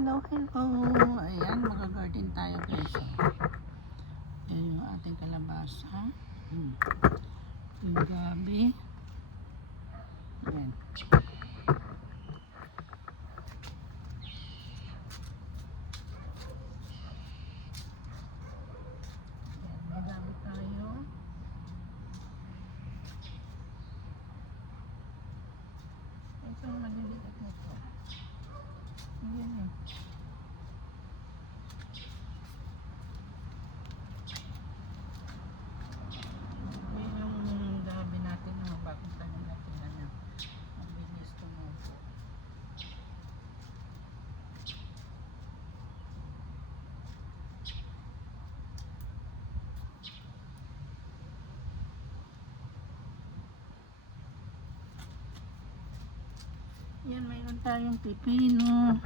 Hello, hello. Ayan, mag-garden tayo guys. Ayan yung ating kalabasa. Yung gabi. Ayan. Magabi tayo. Ito yung maliliit na ito. Ayan eh. Ayan yung gabi natin. Bagong tanim natin na niya. Mabilis tumubo. Yan, mayroon tayong pipino.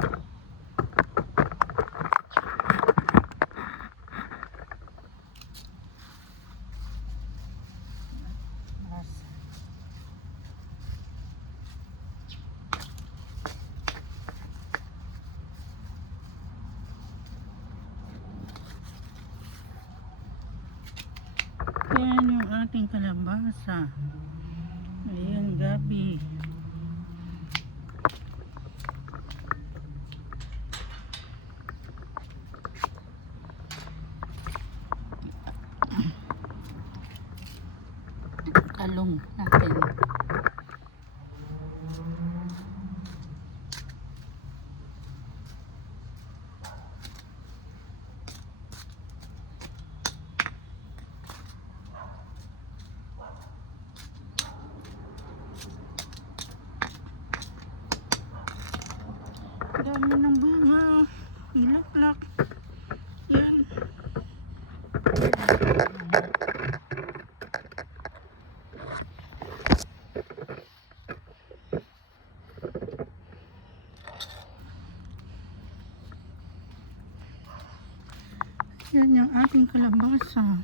Yan yung ating kalabasa. Ayan, gabi. Talong natin. Dami ng bunga. Ilaklak. Yan. Yan yung ating kalabasa.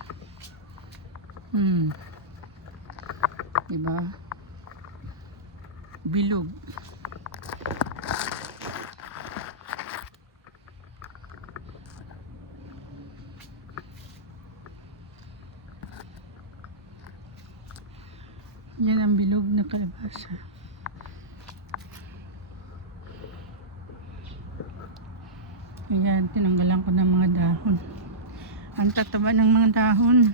Diba? Bilog. Yan ang bilog na kalabasa. Ayan, tinanggalan ko ng mga dahon. Ang tataba ng mga dahon.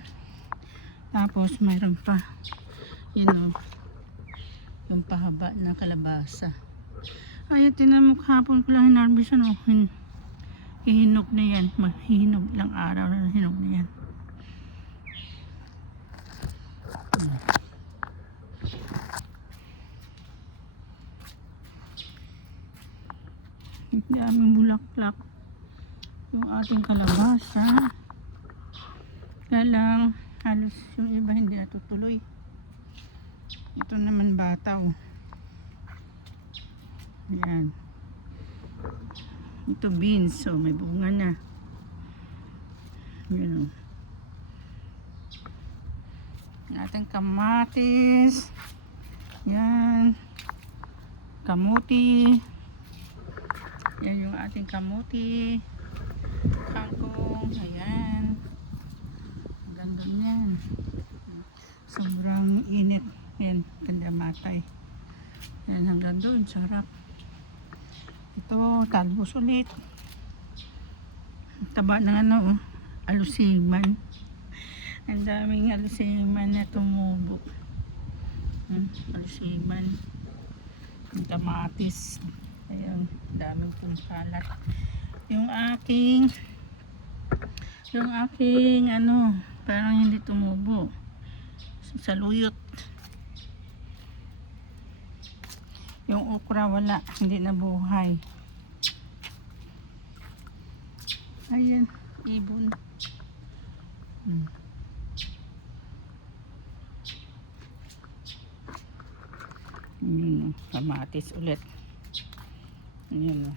Tapos mayroon pa, yung pahaba na kalabasa. Ay, tinan mo, kahapon ko lang hinarbisan. Hihinog na yan. Mahihinog lang araw na hinog na yan. Daming bulaklak yung ating kalabasa. Kaya lang halos yung iba hindi natutuloy. Ito naman bataw. Ayan. Ito beans. So may bunga na. Ayan. Ating kamatis. Yan. Kamuti. Yan yung ating kamuti. Kangkong. Ayan. Ganda niyan. Sobrang init. Yan. Ganda matay. Yan hanggang doon. Sarap. Ito. Talbos ulit. Taba ng alusiman. Ang daming alusiman na tumubo. Alusiman. Kamatis. Ayan, daming pumakalat. Yung aking parang hindi tumubo. Saluyot. Yung okra wala, hindi nabuhay. Ayan, ibon. Kamatis ulit. Ayan.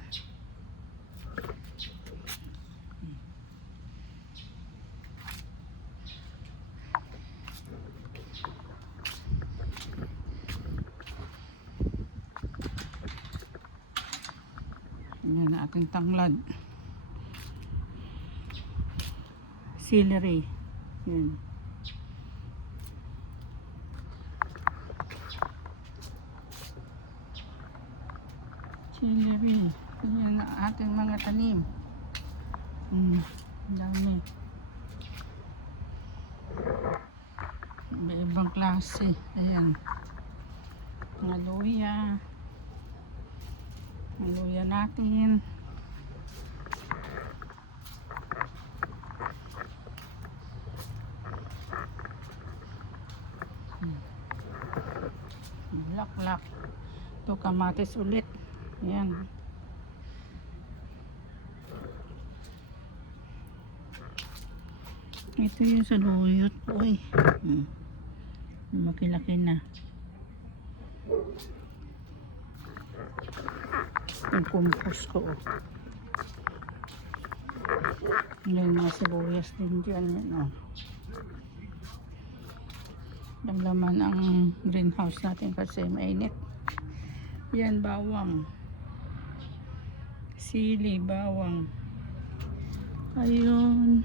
Ayan ang ating tanglad. Celery. Yan. Celery. Yan ang ating mga tanim. Ang dami. Iba-ibang klase. Ayan. Mga luya. Ang luya natin. Laklak. Ito kamatis ulit. Ayan. Ito yung saluyot. Uy. Lumaki-laki na. Yung compost ko. Ngayon mga sibuyas din dyan. Yan, Lamlaman ang greenhouse natin kasi mainit. Yan, bawang. Sili, bawang. Ayun.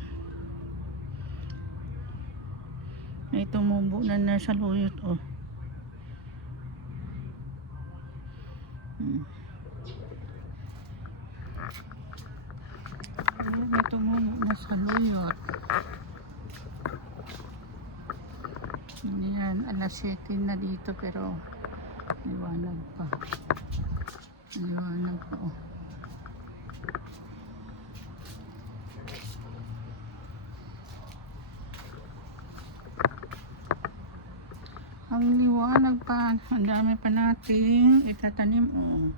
May tumubo na sa luyot, oh. Ayan, may tumubo na sa luyot. Ayan, alas 7 na dito pero liwanag pa. Liwanag pa, oh. Ang liwanag pa. Ang dami pa nating itatanim, oh.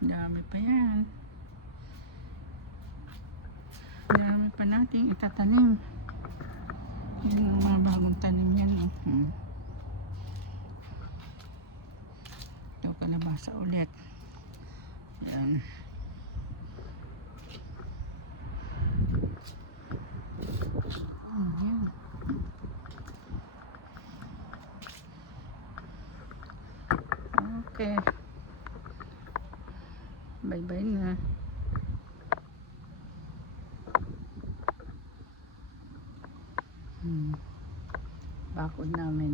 Dami pa yan. Ang dami pa nating itatanim. Yan ang mga bagong tanim yan, oh. Ito, kalabasa ulit. Yan. Yan. Okay. Bye-bye na. Bakod namin.